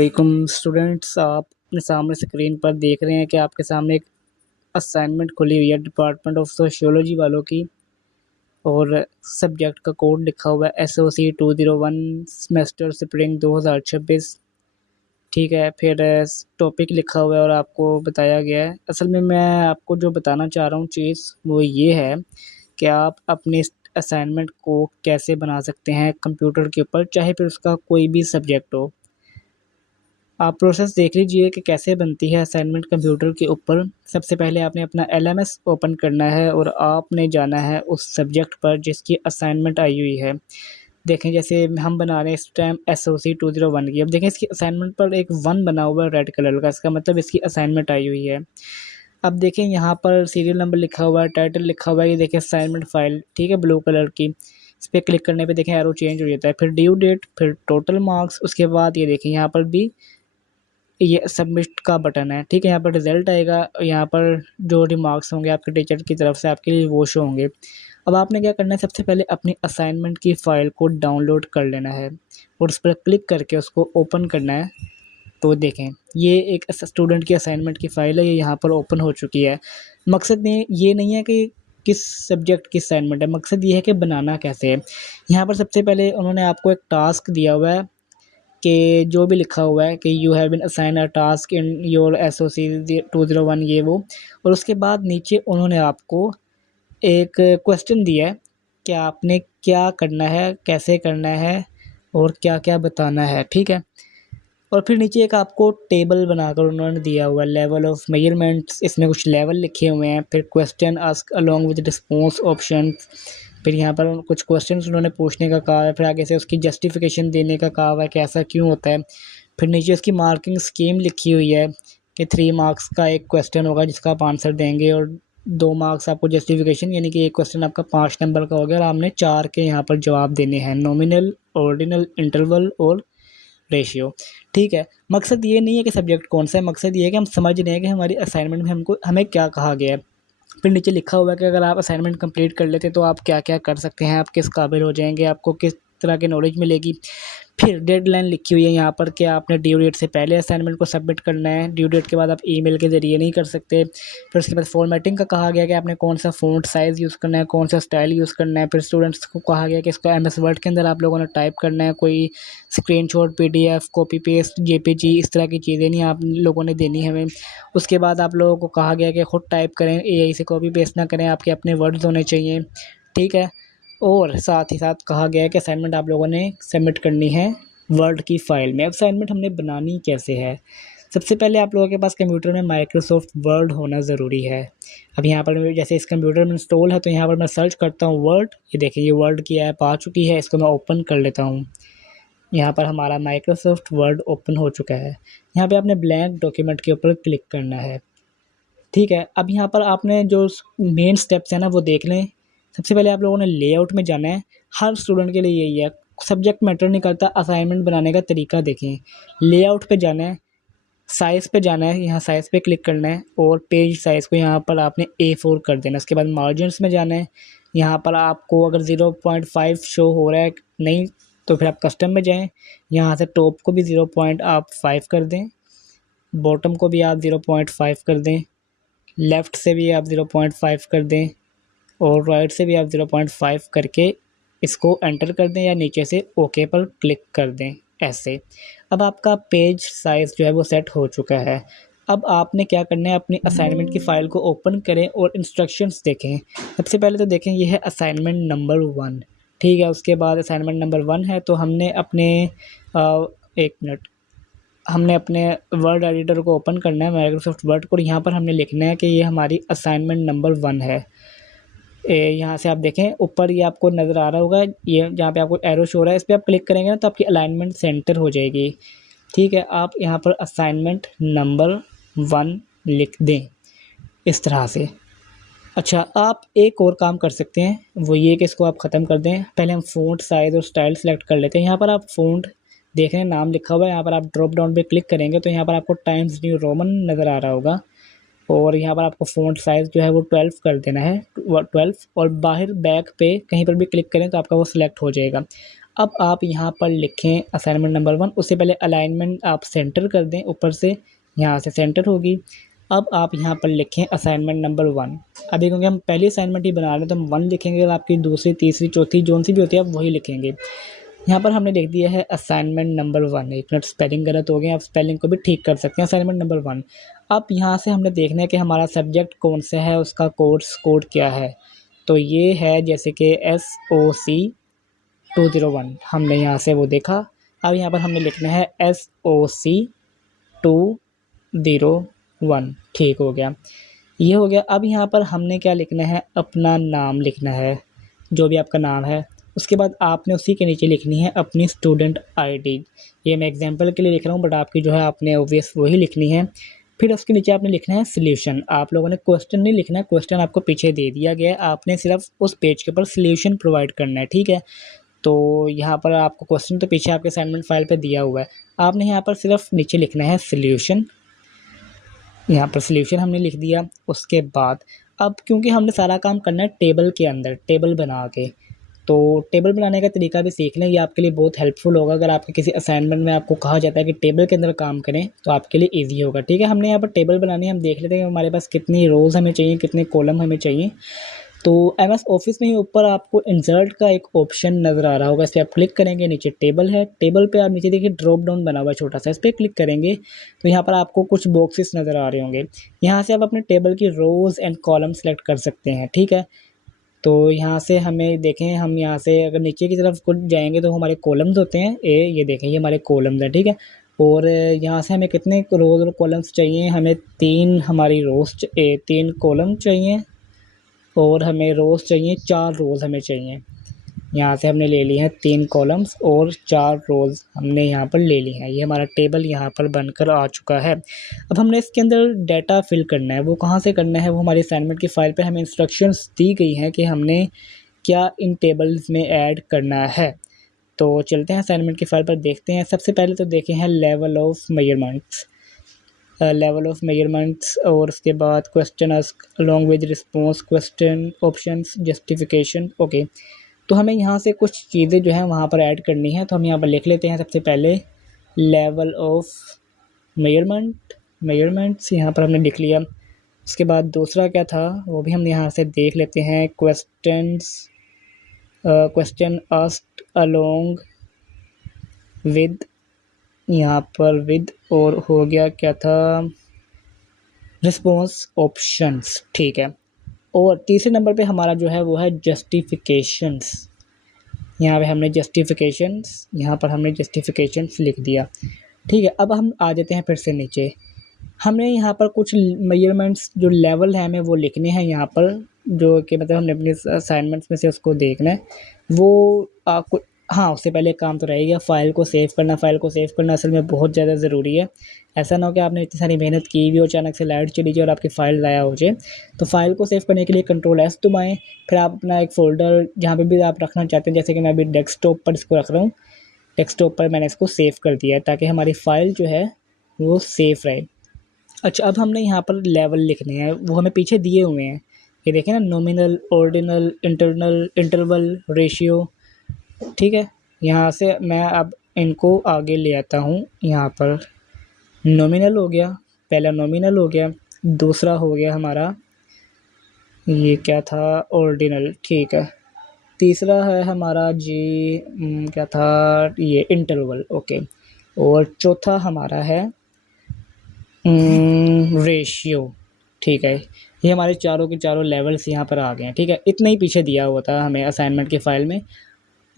Welcome students. आप अपने सामने स्क्रीन पर देख रहे हैं कि आपके सामने एक असाइनमेंट खुली हुई है डिपार्टमेंट ऑफ सोशियोलॉजी वालों की। और सब्जेक्ट का कोड लिखा हुआ है SOC 201 सेमेस्टर स्प्रिंग 2026। ठीक है, फिर टॉपिक लिखा हुआ है और आपको बताया गया है। असल में मैं आपको जो बताना चाह रहा हूँ चीज़ वो ये है कि आप अपने असाइनमेंट को कैसे बना सकते हैं कंप्यूटर के ऊपर, चाहे फिर उसका कोई भी सब्जेक्ट हो। आप प्रोसेस देख लीजिए कि कैसे बनती है असाइनमेंट कंप्यूटर के ऊपर। सबसे पहले आपने अपना LMS ओपन करना है और आपने जाना है उस सब्जेक्ट पर जिसकी असाइनमेंट आई हुई है। देखें, जैसे हम बना रहे हैं इस टाइम SOC 201 की। अब देखें इसकी असाइनमेंट पर एक 1 बना हुआ है रेड कलर का, इसका मतलब इसकी असाइनमेंट आई हुई है। अब देखें यहाँ पर सीरियल नंबर लिखा हुआ है, टाइटल लिखा हुआ है, ये देखें असाइनमेंट फाइल, ठीक है, ब्लू कलर की। इस पर क्लिक करने पे देखें एरो चेंज हो जाता है, फिर ड्यू डेट, फिर टोटल मार्क्स, उसके बाद ये देखें यहाँ पर भी ये सबमिट का बटन है। ठीक है, यहाँ पर रिजल्ट आएगा, यहाँ पर जो रिमार्क्स होंगे आपके टीचर की तरफ से आपके लिए वो शो होंगे। अब आपने क्या करना है, सबसे पहले अपनी असाइनमेंट की फ़ाइल को डाउनलोड कर लेना है और उस पर क्लिक करके उसको ओपन करना है। तो देखें, ये एक स्टूडेंट की असाइनमेंट की फ़ाइल है, ये यहाँ पर ओपन हो चुकी है। मकसद ये नहीं है कि किस सब्जेक्ट की असाइनमेंट है, मकसद ये है कि बनाना कैसे है। यहाँ पर सबसे पहले उन्होंने आपको एक टास्क दिया हुआ है कि जो भी लिखा हुआ है कि you have been assigned a task in your SOC 201, ये वो। और उसके बाद नीचे उन्होंने आपको एक क्वेश्चन दिया है कि आपने क्या करना है, कैसे करना है और क्या क्या बताना है। ठीक है, और फिर नीचे एक आपको टेबल बनाकर उन्होंने दिया हुआ है, लेवल ऑफ मेजरमेंट्स, इसमें कुछ लेवल लिखे हुए हैं। फिर question ask along with response option, फिर यहाँ पर कुछ क्वेश्चंस उन्होंने पूछने का कहा है, फिर आगे से उसकी जस्टिफिकेशन देने का कहा हुआ है कि ऐसा क्यों होता है। फिर नीचे उसकी मार्किंग स्कीम लिखी हुई है कि 3 मार्क्स का एक क्वेश्चन होगा जिसका आप आंसर देंगे और 2 मार्क्स आपको जस्टिफिकेशन, यानी कि एक क्वेश्चन आपका 5 नंबर का हो गया और आपने 4 के यहाँ पर जवाब देने हैं, नॉमिनल, ऑर्डिनल, इंटरवल और रेशियो। ठीक है, मकसद ये नहीं है कि सब्जेक्ट कौन सा है, मकसद ये है कि हम समझ रहे हैं कि हमारी असाइनमेंट में हमें क्या कहा गया है। फिर नीचे लिखा हुआ है कि अगर आप असाइनमेंट कंप्लीट कर लेते तो आप क्या क्या कर सकते हैं, आप किस काबिल हो जाएंगे, आपको किस तरह की नॉलेज मिलेगी। फिर डेडलाइन लिखी हुई है यहाँ पर कि आपने ड्यू डेट से पहले असाइनमेंट को सबमिट करना है, ड्यू डेट के बाद आप ईमेल के ज़रिए नहीं कर सकते। फिर उसके बाद फॉर्मेटिंग का कहा गया कि आपने कौन सा फ़ॉन्ट साइज़ यूज़ करना है, कौन सा स्टाइल यूज़ करना है। फिर स्टूडेंट्स को कहा गया कि इसको MS वर्ड के अंदर आप लोगों ने टाइप करना है, कोई screenshot, PDF, copy paste, JPG, इस तरह की चीज़ें नहीं आप लोगों ने देनी हमें। उसके बाद आप लोगों को कहा गया कि खुद टाइप करें, AI से कॉपी पेस्ट ना करें, आपके अपने वर्ड्स होने चाहिए। ठीक है, और साथ ही साथ कहा गया है कि असाइनमेंट आप लोगों ने सबमिट करनी है वर्ड की फ़ाइल में। अब असाइनमेंट हमने बनानी कैसे है, सबसे पहले आप लोगों के पास कंप्यूटर में माइक्रोसॉफ्ट वर्ड होना ज़रूरी है। अब यहाँ पर जैसे इस कंप्यूटर में इंस्टॉल है तो यहाँ पर मैं सर्च करता हूँ वर्ड, ये देखिए ये वर्ड की ऐप आ चुकी है, इसको मैं ओपन कर लेता हूँ। यहाँ पर हमारा माइक्रोसॉफ्ट वर्ड ओपन हो चुका है। यहाँ पे आपने ब्लैंक डॉक्यूमेंट के ऊपर क्लिक करना है। ठीक है, अब यहाँ पर आपने जो मेन स्टेप्स हैं ना वो देख लें। सबसे पहले आप लोगों ने लेआउट में जाना है, हर स्टूडेंट के लिए यही है, सब्जेक्ट मैटर नहीं करता, असाइनमेंट बनाने का तरीका देखें। लेआउट पे जाना है, साइज़ पे जाना है, यहाँ साइज़ पे क्लिक करना है और पेज साइज़ को यहाँ पर आपने A4 कर देना है। उसके बाद मार्जिन्स में जाना है, यहाँ पर आपको अगर 0.5 शो हो रहा है नहीं तो फिर आप कस्टम में जाएँ, यहाँ से टॉप को भी 0.5 कर दें, बॉटम को भी आप 0.5 कर दें, लेफ़्ट से भी आप 0.5 कर दें और राइट से भी आप 0.5 करके इसको एंटर कर दें या नीचे से ओके पर क्लिक कर दें ऐसे। अब आपका पेज साइज़ जो है वो सेट हो चुका है। अब आपने क्या करना है, अपनी असाइनमेंट की फ़ाइल को ओपन करें और इंस्ट्रक्शंस देखें। सबसे पहले तो देखें ये है असाइनमेंट नंबर 1। ठीक है, उसके बाद असाइनमेंट नंबर 1 है तो हमने अपने एक मिनट, हमने अपने वर्ड एडिटर को ओपन करना है, माइक्रोसॉफ्ट वर्ड को, और यहाँ पर हमने लिखना है कि ये हमारी असाइनमेंट नंबर 1 है। यहाँ से आप देखें ऊपर ये आपको नज़र आ रहा होगा, ये जहाँ पे आपको एरो शो हो रहा है, इस पर आप क्लिक करेंगे ना तो आपकी अलाइनमेंट सेंटर हो जाएगी। ठीक है, आप यहाँ पर असाइनमेंट नंबर 1 लिख दें इस तरह से। अच्छा, आप एक और काम कर सकते हैं, वो ये कि इसको आप ख़त्म कर दें। पहले हम फ़ॉन्ट साइज़ और स्टाइल सेलेक्ट कर लेते हैं। यहाँ पर आप फ़ॉन्ट देख रहे हैं, नाम लिखा हुआ है, यहाँ पर आप ड्रॉप डाउन पे क्लिक करेंगे तो यहाँ पर आपको टाइम्स न्यू रोमन नज़र आ रहा होगा और यहाँ पर आपको फ़ॉन्ट साइज़ जो है वो 12 कर देना है, 12, और बाहर बैक पे कहीं पर भी क्लिक करें तो आपका वो सिलेक्ट हो जाएगा। अब आप यहाँ पर लिखें असाइनमेंट नंबर 1, उससे पहले अलाइनमेंट आप सेंटर कर दें, ऊपर से यहाँ से सेंटर होगी। अब आप यहाँ पर लिखें असाइनमेंट नंबर 1। अभी क्योंकि हम पहली असाइनमेंट ही बना रहे हैं तो हम 1 लिखेंगे, और आपकी दूसरी, तीसरी, चौथी जोन सी भी होती है आप वही लिखेंगे। यहाँ पर हमने लिख दिया है असाइनमेंट नंबर 1। एक मिनट, स्पेलिंग गलत हो गया, आप स्पेलिंग को भी ठीक कर सकते हैं। Assignment number 1। अब यहाँ से हमने देखना है कि हमारा सब्जेक्ट कौन सा है, उसका कोर्स कोड क्या है। तो ये है जैसे कि SOC 201, हमने यहाँ से वो देखा। अब यहाँ पर हमने लिखना है SOC 201, ठीक हो गया, ये हो गया। अब यहाँ पर हमने क्या लिखना है, अपना नाम लिखना है, जो भी आपका नाम है। उसके बाद आपने उसी के नीचे लिखनी है अपनी स्टूडेंट ID। ये मैं एग्जांपल के लिए लिख रहा हूँ, बट आपकी जो है आपने ऑब्वियस वही लिखनी है। फिर उसके नीचे आपने लिखना है सॉल्यूशन। आप लोगों ने क्वेश्चन नहीं लिखना है, क्वेश्चन आपको पीछे दे दिया गया है, आपने सिर्फ उस पेज के ऊपर सॉल्यूशन प्रोवाइड करना है, ठीक है। तो यहाँ पर आपको क्वेश्चन तो पीछे आपके असाइनमेंट फाइल पे दिया हुआ है, आपने यहाँ पर सिर्फ नीचे लिखना है सॉल्यूशन। यहाँ पर सॉल्यूशन हमने लिख दिया। उसके बाद अब क्योंकि हमने सारा काम करना है टेबल के अंदर, टेबल बना के, तो टेबल बनाने का तरीका भी सीख लें, ये आपके लिए बहुत हेल्पफुल होगा। अगर आपके किसी असाइनमेंट में आपको कहा जाता है कि टेबल के अंदर काम करें तो आपके लिए ईजी होगा, ठीक है। हमने यहाँ पर टेबल बनानी है, हम देख लेते हैं हमारे पास कितनी रोज़ हमें चाहिए, कितने कॉलम हमें चाहिए। तो MS ऑफिस में ही ऊपर आपको इंसर्ट का एक ऑप्शन नज़र आ रहा होगा, इस पर आप क्लिक करेंगे, नीचे टेबल है, टेबल पे आप नीचे देखिए ड्रॉप डाउन बना हुआ है छोटा सा, इस पर क्लिक करेंगे तो यहाँ पर आपको कुछ बॉक्सेस नज़र आ रहे होंगे। यहाँ से आप अपने टेबल की रोज़ एंड कॉलम सेलेक्ट कर सकते हैं, ठीक है। तो यहाँ से हमें देखें, हम यहाँ से अगर नीचे की तरफ कुछ जाएंगे तो हमारे कॉलम्स होते हैं, ये देखें, ये हमारे कॉलम्स हैं, ठीक है। और यहाँ से हमें कितने रोज़ और कॉलम्स चाहिए, हमें 3 हमारी रोज़ 3 कॉलम चाहिए, और हमें रोज़ चाहिए 4 रोज़ हमें चाहिए। यहाँ से हमने ले ली हैं 3 कॉलम्स और 4 रोज़ हमने यहाँ पर ले ली हैं। ये हमारा टेबल यहाँ पर बनकर आ चुका है। अब हमने इसके अंदर डाटा फिल करना है, वो कहाँ से करना है, वो हमारी असाइनमेंट की फ़ाइल पे हमें इंस्ट्रक्शंस दी गई हैं कि हमने क्या इन टेबल्स में ऐड करना है। तो चलते हैं असाइनमेंट की फ़ाइल पर, देखते हैं। सबसे पहले तो देखें हैं लेवल ऑफ मेजरमेंट्स, और उसके बाद question ask along with response, question, options, justification, okay. तो हमें यहाँ से कुछ चीज़ें जो हैं वहाँ पर ऐड करनी है, तो हम यहाँ पर लिख लेते हैं सबसे पहले लेवल ऑफ मेजरमेंट्स, यहाँ पर हमने लिख लिया। उसके बाद दूसरा क्या था वो भी हम यहाँ से देख लेते हैं, क्वेश्चन आस्क्ड अलोंग विद, यहाँ पर विद, और हो गया क्या था, रिस्पॉन्स ऑप्शंस, ठीक है। और तीसरे नंबर पे हमारा जो है वो है जस्टिफिकेशंस। यहाँ पे हमने जस्टिफिकेशंस लिख दिया, ठीक है। अब हम आ जाते हैं फिर से नीचे, हमने यहाँ पर कुछ मेजरमेंट्स जो लेवल हैं हमें वो लिखने हैं यहाँ पर, जो कि मतलब हमने अपने असाइनमेंट्स में से उसको देखना है वो आपको। हाँ, उससे पहले काम तो रहेगा फ़ाइल को सेव करना असल में बहुत ज़्यादा ज़रूरी है। ऐसा ना हो कि आपने इतनी सारी मेहनत की भी हो, अचानक से लाइट चली जाए और आपकी फ़ाइल ज़ाया हो जाए। तो फ़ाइल को सेव करने के लिए Ctrl+S दबाएँ, फिर आप अपना एक फ़ोल्डर जहाँ पे भी आप रखना चाहते हैं, जैसे कि मैं अभी डेस्कटॉप पर इसको रख रहा हूँ, डेस्कटॉप पर मैंने इसको सेव कर दिया है ताकि हमारी फ़ाइल जो है वो सेफ़ रहे। अच्छा, अब हमने यहाँ पर लेवल लिखने हैं, वो हमें पीछे दिए हुए हैं, ये देखें ना, नॉमिनल, ऑर्डिनल, इंटरवल, रेशियो, ठीक है। यहाँ से मैं अब इनको आगे ले आता हूँ, यहाँ पर नॉमिनल हो गया, पहला नॉमिनल हो गया, दूसरा हो गया हमारा, ये क्या था, ऑर्डिनल, ठीक है। तीसरा है हमारा जी, क्या था, ये इंटरवल, ओके। और चौथा हमारा है रेशियो, ठीक है। ये हमारे चारों के चारों लेवल्स यहाँ पर आ गए हैं, ठीक है। इतना ही पीछे दिया हुआ था हमें असाइनमेंट की फ़ाइल में।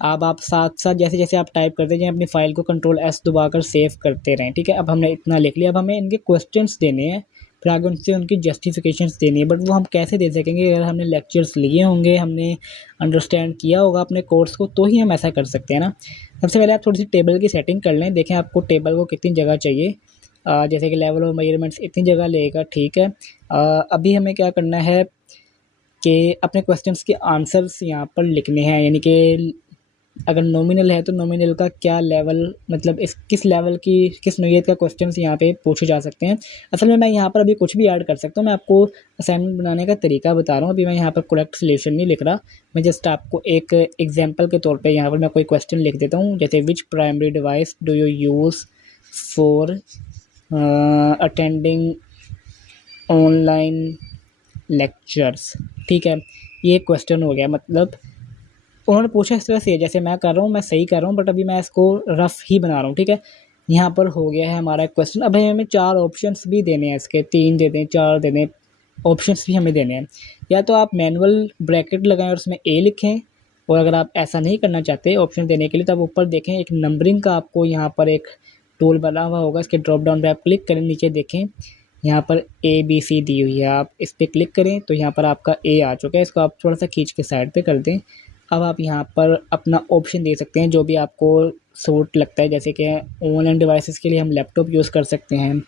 अब आप साथ साथ जैसे जैसे आप टाइप करते जाएं अपनी फ़ाइल को Ctrl+S दबाकर सेव करते रहें, ठीक है। अब हमने इतना लिख लिया, अब हमें इनके क्वेश्चंस देने हैं, फिर आगे उनसे उनकी जस्टिफिकेशंस देनी है। बट वो हम कैसे दे सकेंगे, अगर हमने लेक्चर्स लिए होंगे, हमने अंडरस्टैंड किया होगा अपने कोर्स को, तो ही हम ऐसा कर सकते हैं ना। सबसे पहले आप थोड़ी सी टेबल की सेटिंग कर लें, देखें आपको टेबल को कितनी जगह चाहिए। जैसे कि लेवल ऑफ मेजरमेंट्स इतनी जगह लेगा, ठीक है। अभी हमें क्या करना है कि अपने क्वेश्चंस के आंसर्स यहाँ पर लिखने हैं, यानी कि अगर नॉमिनल है तो नॉमिनल का क्या लेवल, मतलब इस किस लेवल की किस नोयत का क्वेश्चंस यहाँ पे पूछे जा सकते हैं। असल में मैं यहाँ पर अभी कुछ भी ऐड कर सकता हूँ, मैं आपको असाइनमेंट बनाने का तरीका बता रहा हूँ। अभी मैं यहाँ पर करेक्ट सॉल्यूशन नहीं लिख रहा, मैं जस्ट आपको एक एग्जांपल के तौर पे यहाँ पर मैं कोई क्वेश्चन लिख देता हूँ, जैसे which primary device do you use for attending online lectures. ठीक है, ये क्वेश्चन हो गया। मतलब उन्होंने पूछा इस तरह से, जैसे मैं कर रहा हूँ, मैं सही कर रहा हूँ, बट अभी मैं इसको रफ ही बना रहा हूँ। ठीक है, यहाँ पर हो गया है हमारा क्वेश्चन। अब हमें 4 ऑप्शंस भी देने हैं, इसके 3 दे दें, 4 दे दें, ऑप्शंस भी हमें देने हैं। या तो आप मैनुअल ब्रैकेट लगाएं और उसमें ए लिखें, और अगर आप ऐसा नहीं करना चाहते ऑप्शन देने के लिए, तो आप ऊपर देखें एक नंबरिंग का आपको यहाँ पर एक टूल बना हुआ होगा, इसके ड्रॉप डाउन पे आप क्लिक करें, नीचे देखें यहाँ पर ABC दी हुई है, आप इस पर क्लिक करें तो यहाँ पर आपका ए आ चुका है। इसको आप थोड़ा सा खींच के साइड पे कर दें। अब आप यहाँ पर अपना ऑप्शन दे सकते हैं जो भी आपको सूट लगता है, जैसे कि ऑनलाइन डिवाइसेस के लिए हम लैपटॉप यूज़ कर सकते हैं,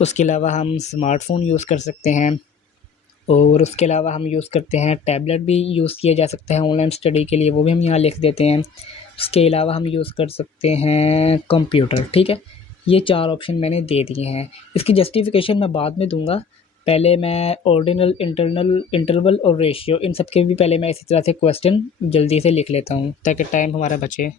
उसके अलावा हम स्मार्टफ़ोन यूज़ कर सकते हैं, और उसके अलावा हम यूज़ करते हैं टैबलेट भी यूज़ किया जा सकता है ऑनलाइन स्टडी के लिए, वो भी हम यहाँ लिख देते हैं। उसके अलावा हम यूज़ कर सकते हैं कंप्यूटर। ठीक है, ये 4 ऑप्शन मैंने दे दिए हैं। इसकी जस्टिफिकेशन मैं बाद में दूंगा, पहले मैं ऑर्डिनल, इंटरनल, इंटरवल और रेशियो, इन सब के भी पहले मैं इसी तरह से क्वेश्चन जल्दी से लिख लेता हूँ ताकि टाइम हमारा बचे।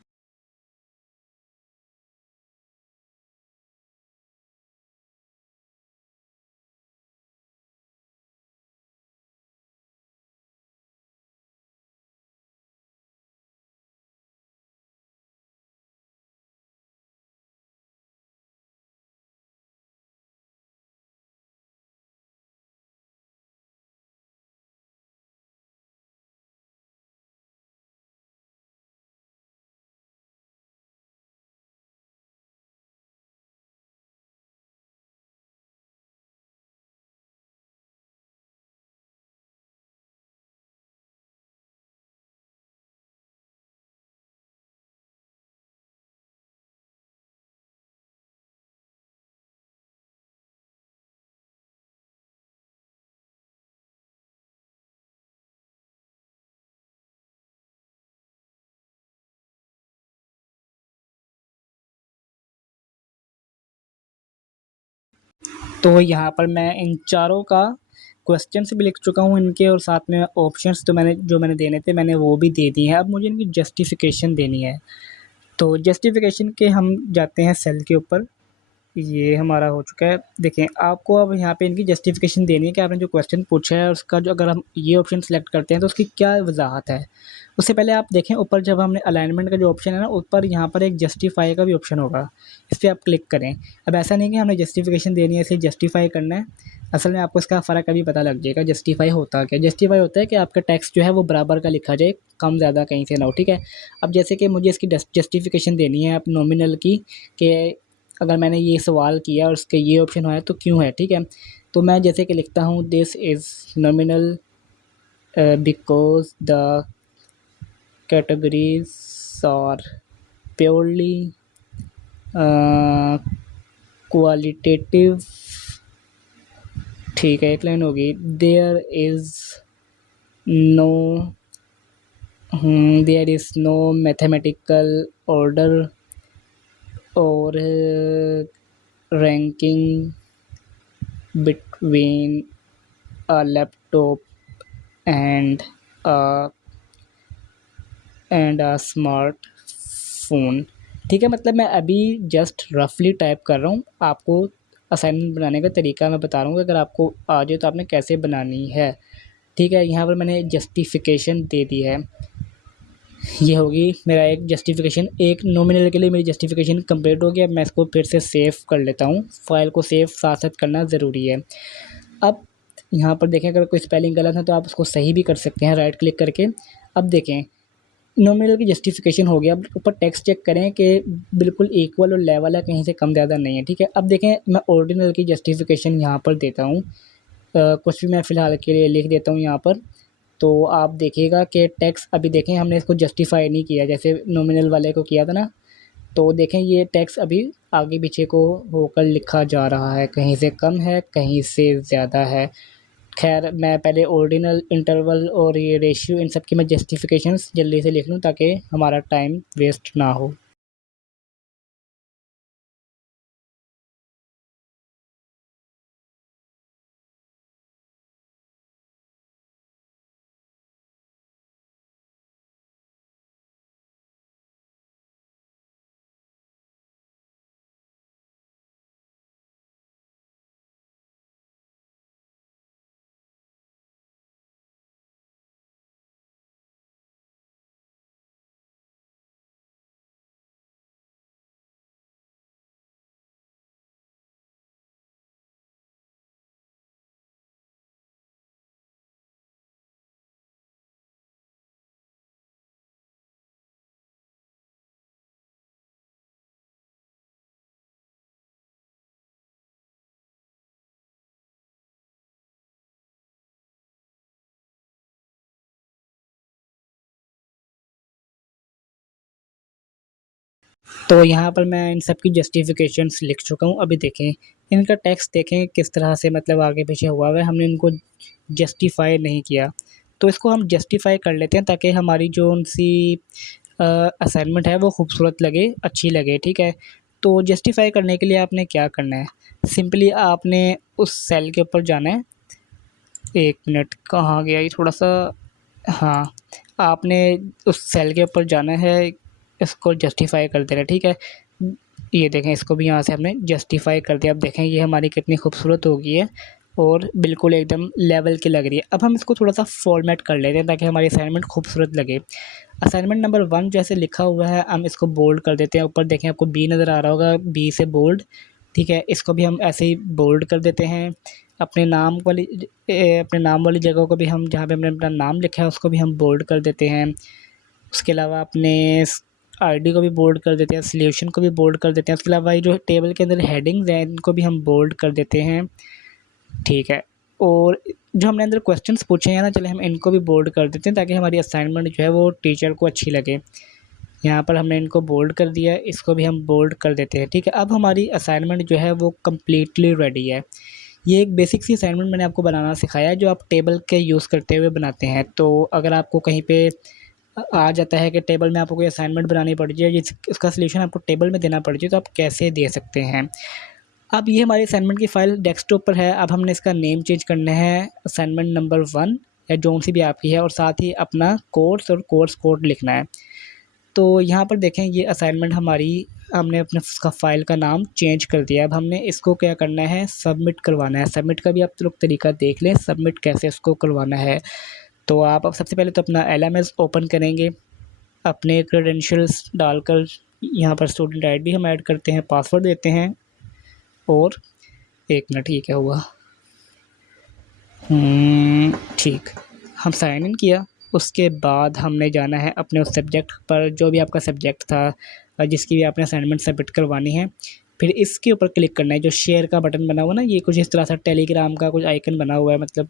तो यहाँ पर मैं इन चारों का क्वेश्चंस भी लिख चुका हूँ इनके, और साथ में ऑप्शंस तो मैंने जो मैंने देने थे मैंने वो भी दे दिए हैं। अब मुझे इनकी जस्टिफिकेशन देनी है। तो जस्टिफिकेशन के हम जाते हैं सेल के ऊपर, ये हमारा हो चुका है। देखें, आपको अब यहाँ पे इनकी जस्टिफिकेशन देनी है कि आपने जो क्वेश्चन पूछा है उसका, जो अगर हम ये ऑप्शन सेलेक्ट करते हैं तो उसकी क्या वजाहत है। उससे पहले आप देखें ऊपर, जब हमने अलाइनमेंट का जो ऑप्शन है ना, ऊपर यहाँ पर एक जस्टिफाई का भी ऑप्शन होगा, इस पर आप क्लिक करें। अब ऐसा नहीं कि हमने जस्टिफिकेशन देनी है इसलिए जस्टिफाई करना है, असल में आपको इसका फ़र्क अभी पता लग जाएगा। जस्टिफाई होता क्या, जस्टिफाई होता है कि आपका टेक्स्ट जो है वो बराबर का लिखा जाए, कम ज़्यादा कहीं से ना हो। ठीक है, अब जैसे कि मुझे इसकी जस्टिफिकेशन देनी है अब नॉमिनल की, कि अगर मैंने ये सवाल किया और उसके ये ऑप्शन है तो क्यों है। ठीक है, तो मैं जैसे कि लिखता हूँ this is nominal because the categories are purely qualitative. ठीक है, एक लाइन होगी, there is no there is no mathematical order और ranking between a laptop and a smartphone. ठीक है, मतलब मैं अभी जस्ट रफली टाइप कर रहा हूँ, आपको असाइनमेंट बनाने का तरीका मैं बता रहा हूँ कि अगर आपको आ जाए तो आपने कैसे बनानी है। ठीक है, यहाँ पर मैंने जस्टिफिकेशन दे दी है, ये होगी मेरा एक जस्टिफिकेशन, एक नॉमिनल के लिए मेरी जस्टिफिकेशन कंप्लीट हो गई। अब मैं इसको फिर से सेव कर लेता हूँ, फाइल को सेव साथ साथ करना ज़रूरी है। अब यहाँ पर देखें, अगर कोई स्पेलिंग गलत है तो आप उसको सही भी कर सकते हैं राइट क्लिक करके। अब देखें, नॉमिनल की जस्टिफिकेशन हो गया। अब ऊपर टेक्स्ट चेक करें कि बिल्कुल इक्वल और लेवल है, कहीं से कम ज़्यादा नहीं है। ठीक है, अब देखें मैं ऑर्डिनल की जस्टिफिकेशन यहाँ पर देता हूँ, कुछ भी मैं फ़िलहाल के लिए लिख देता हूँ यहाँ पर। तो आप देखिएगा कि टैक्स, अभी देखें हमने इसको जस्टिफाई नहीं किया जैसे नॉमिनल वाले को किया था ना, तो देखें ये टैक्स अभी आगे पीछे को होकर लिखा जा रहा है, कहीं से कम है कहीं से ज़्यादा है। खैर मैं पहले ऑर्डिनल, इंटरवल और ये रेशियो इन सब की मैं जस्टिफिकेशंस जल्दी से लिख लूँ ताकि हमारा टाइम वेस्ट ना हो। तो यहाँ पर मैं इन सब की जस्टिफिकेशंस लिख चुका हूँ। अभी देखें इनका टेक्स्ट, देखें किस तरह से मतलब आगे पीछे हुआ है, हमने इनको जस्टिफाई नहीं किया। तो इसको हम जस्टिफाई कर लेते हैं ताकि हमारी जो उनसी असाइनमेंट है वो खूबसूरत लगे, अच्छी लगे, ठीक है। तो जस्टिफाई करने के लिए आपने क्या करना है, सिंपली आपने उस सेल के ऊपर जाना है। एक मिनट, कहाँ गया ये थोड़ा सा, हाँ, आपने उस सेल के ऊपर जाना है, इसको जस्टिफाई कर देना, ठीक है। ये देखें, इसको भी यहाँ से हमने जस्टिफाई कर दिया। अब देखें ये हमारी कितनी खूबसूरत हो गई है और बिल्कुल एकदम लेवल की लग रही है। अब हम इसको थोड़ा सा फॉर्मेट कर लेते हैं ताकि हमारी असाइनमेंट खूबसूरत लगे। असाइनमेंट नंबर 1 जैसे लिखा हुआ है, हम इसको बोल्ड कर देते हैं। ऊपर देखें आपको बी नज़र आ रहा होगा, बी से बोल्ड, ठीक है। इसको भी हम ऐसे ही बोल्ड कर देते हैं। अपने नाम वाली जगह को भी हम, जहाँ पे हमने अपना नाम लिखा है उसको भी हम बोल्ड कर देते हैं। उसके अलावा अपने आईडी को भी बोल्ड कर देते हैं, सॉल्यूशन को भी बोल्ड कर देते हैं। उसके अलावा ये जो टेबल के अंदर हेडिंग्स हैं इनको भी हम बोल्ड कर देते हैं, ठीक है। और जो हमने अंदर क्वेश्चंस पूछे हैं ना, चले हम इनको भी बोल्ड कर देते हैं ताकि हमारी असाइनमेंट जो है वो टीचर को अच्छी लगे। यहाँ पर हमने इनको बोल्ड कर दिया है, इसको भी हम बोल्ड कर देते हैं, ठीक है। अब हमारी असाइनमेंट जो है वो कम्प्लीटली रेडी है। ये एक बेसिक सी असाइनमेंट मैंने आपको बनाना सिखाया है जो आप टेबल के यूज़ करते हुए बनाते हैं। तो अगर आपको कहीं पे आ जाता है कि टेबल में आपको कोई असाइनमेंट बनानी पड़ जाए, जिस उसका सलूशन आपको टेबल में देना पड़ जाए, तो आप कैसे दे सकते हैं। अब ये हमारी असाइनमेंट की फ़ाइल डेस्कटॉप पर है। अब हमने इसका नेम चेंज करना है असाइनमेंट नंबर 1 या जो सी भी आपकी है, और साथ ही अपना कोर्स और कोर्स कोड लिखना है। तो यहाँ पर देखें ये असाइनमेंट हमारी, हमने अपने उसका फ़ाइल का नाम चेंज कर दिया। अब हमने इसको क्या करना है, सबमिट करवाना है। सबमिट का भी आप लोग तरीका देख लें, सबमिट कैसे इसको करवाना है। तो आप अब सबसे पहले तो अपना LMS ओपन करेंगे, अपने क्रेडेंशियल्स डालकर यहाँ पर स्टूडेंट आईडी हम ऐड करते हैं, पासवर्ड देते हैं, और एक मिनट ये क्या हुआ, ठीक, हम साइन इन किया। उसके बाद हमने जाना है अपने उस सब्जेक्ट पर, जो भी आपका सब्जेक्ट था जिसकी भी आपने असाइनमेंट सबमिट करवानी है। फिर इसके ऊपर क्लिक करना है, जो शेयर का बटन बना हुआ ना, ये कुछ इस तरह सा टेलीग्राम का कुछ आइकन बना हुआ है, मतलब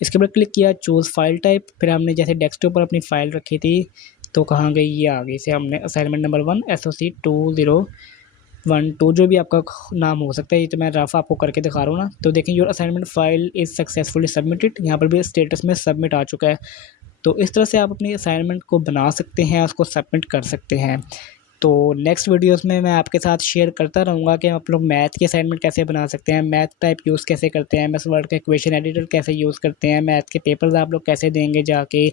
इसके ऊपर क्लिक किया, चूज़ फाइल टाइप। फिर हमने जैसे डेस्कटॉप पर अपनी फ़ाइल रखी थी, तो कहाँ गई, ये आ गई। से हमने असाइनमेंट नंबर 1 SOC 2012 जो भी आपका नाम हो सकता है, ये तो मैं रफ आपको करके दिखा रहा हूँ ना। तो देखें your assignment file is successfully submitted, यहाँ पर भी स्टेटस में सबमिट आ चुका है। तो इस तरह से आप अपनी असाइनमेंट को बना सकते हैं, उसको सबमिट कर सकते हैं। तो नेक्स्ट वीडियोस में मैं आपके साथ शेयर करता रहूँगा कि आप लोग मैथ की असाइनमेंट कैसे बना सकते हैं, मैथ टाइप यूज़ कैसे करते हैं, MS वर्ड का इक्वेशन एडिटर कैसे यूज़ करते हैं, मैथ के पेपर्स आप लोग कैसे देंगे जाके,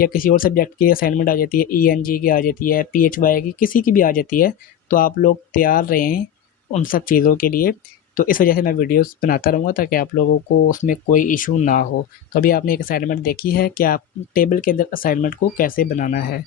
या किसी और सब्जेक्ट की असाइनमेंट आ जाती है, ENG की आ जाती है, PHY की, किसी की भी आ जाती है, तो आप लोग तैयार रहें उन सब चीज़ों के लिए। तो इस वजह से मैं वीडियोस बनाता रहूँगा ताकि आप लोगों को उसमें कोई इशू ना हो। तो अभी आपने एक असाइनमेंट देखी है कि आप टेबल के अंदर असाइनमेंट को कैसे बनाना है।